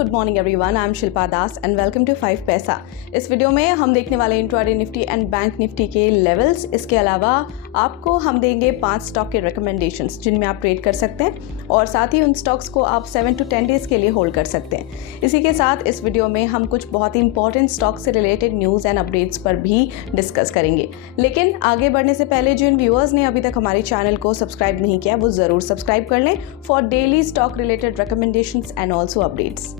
Good morning everyone, I am Shilpa Das and welcome to 5 Paisa. इस video में हम देखने वाले intraday Nifty and bank Nifty के लेवल्स। इसके अलावा आपको हम देंगे 5 स्टॉक के रिकमेंडेशंस जिनमें आप ट्रेड कर सकते हैं और साथ ही उन स्टॉक्स को आप 7 to 10 डेज के लिए होल्ड कर सकते हैं। इसी के साथ इस वीडियो में हम कुछ बहुत ही इंपॉर्टेंट स्टॉक से रिलेटेड न्यूज़ एंड अपडेट्स पर भी डिस्कस करेंगे। लेकिन आगे बढ़ने से पहले जिन व्यूअर्स ने अभी तक हमारे चैनल को सब्सक्राइब नहीं किया वो ज़रूर सब्सक्राइब कर लें for daily stock related recommendations and also updates.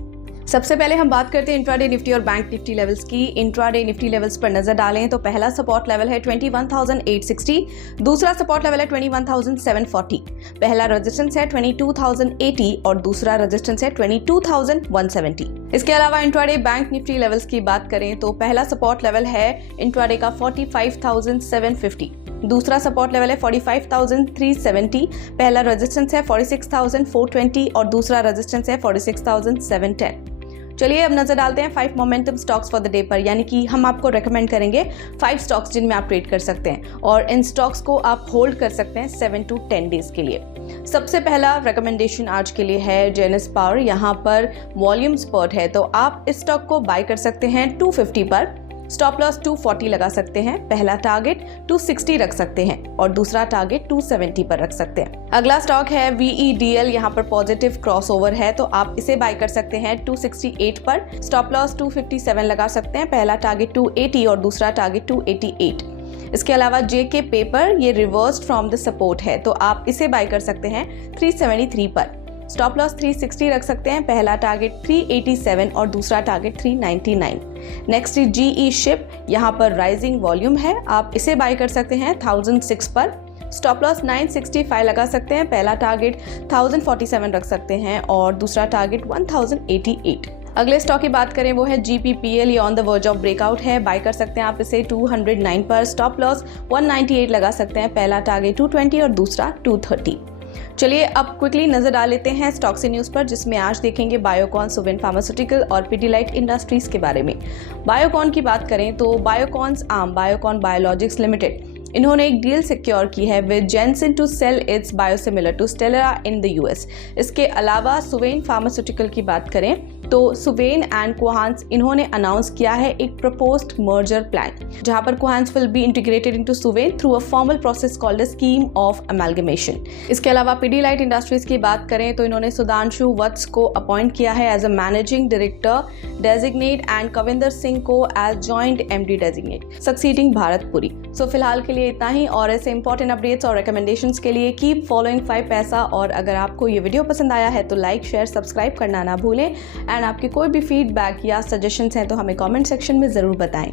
सबसे पहले हम बात करते हैं इंट्राडे निफ्टी और बैंक निफ्टी लेवल्स की। इंट्राडे निफ्टी लेवल्स पर नजर डालें तो पहला सपोर्ट लेवल है 21,860, दूसरा सपोर्ट लेवल है 21,740, पहला रेजिस्टेंस है 22,080 और दूसरा रेजिस्टेंस है 22,170। इसके अलावा इंट्राडे बैंक निफ्टी लेवल्स की बात करें तो पहला सपोर्ट लेवल है इंट्राडे का 45,750, दूसरा सपोर्ट लेवल है 45,370, पहला रेजिस्टेंस है 46,420 और दूसरा रेजिस्टेंस है 46,710। चलिए अब नजर डालते हैं 5 momentum stocks for the day पर, यानी कि हम आपको रेकमेंड करेंगे 5 स्टॉक्स जिनमें आप ट्रेड कर सकते हैं और इन स्टॉक्स को आप होल्ड कर सकते हैं 7 to 10 डेज के लिए। सबसे पहला रिकमेंडेशन आज के लिए है जेनेस पावर। यहाँ पर वॉल्यूम स्पर्ट है तो आप इस स्टॉक को बाय कर सकते हैं 250 पर, स्टॉप लॉस 240 लगा सकते हैं, पहला टारगेट 260 रख सकते हैं और दूसरा टारगेट 270 पर रख सकते हैं। अगला स्टॉक है VEDL। यहाँ पर पॉजिटिव क्रॉसओवर है तो आप इसे बाय कर सकते हैं 268 पर, स्टॉप लॉस 257 लगा सकते हैं, पहला टारगेट 280 और दूसरा टारगेट 288। इसके अलावा JK पेपर ये रिवर्स्ड फ्रॉम द सपोर्ट है तो आप इसे बाय कर सकते हैं 373 पर, स्टॉप लॉस 360 रख सकते हैं, पहला टारगेट 387 और दूसरा टारगेट 399। Next GE ship. यहाँ पर राइजिंग वॉल्यूम है, आप इसे बाय कर सकते हैं 1006 पर, स्टॉप लॉस 965 लगा सकते हैं, पहला टारगेट 1047 रख सकते हैं और दूसरा टारगेट 1088। अगले स्टॉक की बात करें वो है GPPL। ये on the verge of breakout है, बाय कर सकते हैं आप इसे 209 पर, स्टॉप लॉस 198 लगा सकते हैं, पहला टारगेट 220 और दूसरा 230। चलिए अब क्विकली नजर डाल लेते हैं स्टॉक्स न्यूज़ पर, जिसमें आज देखेंगे बायोकॉन, सुवेन फार्मास्यूटिकल और पिडिलाइट इंडस्ट्रीज के बारे में। बायोकॉन की बात करें तो Biocon's arm Biocon Biologics Limited इन्होंने एक डील सिक्योर की है with Janssen to sell its biosimilar to Stelara in the US। इसके अलावा सुवेन फार्मास्यूटिकल की बात करें तो सुवेन एंड कोहांस इन्होंने अनाउंस किया है एक प्रपोज्ड मर्जर प्लान, जहां पर Cohance will be integrated into Suven through a formal process called a scheme of amalgamation. इसके अलावा पिडिलाइट इंडस्ट्रीज की बात करें तो इन्होंने सुधांशु वत्स को अपॉइंट किया है as a managing director designate and Kavinder Singh को as joint MD designate succeeding Bharat Puri. So फिलहाल के लिए इतना ही और ऐसे इंपॉर्टेंट अपडेट्स और रिकमेंडेशंस के लिए कीप फॉलोइंग 5 पैसा। और अगर आपको ये वीडियो पसंद आया है तो लाइक शेयर सब्सक्राइब करना ना भूलें एंड आपके कोई भी फीडबैक या सजेशंस हैं तो हमें कमेंट सेक्शन में ज़रूर बताएं।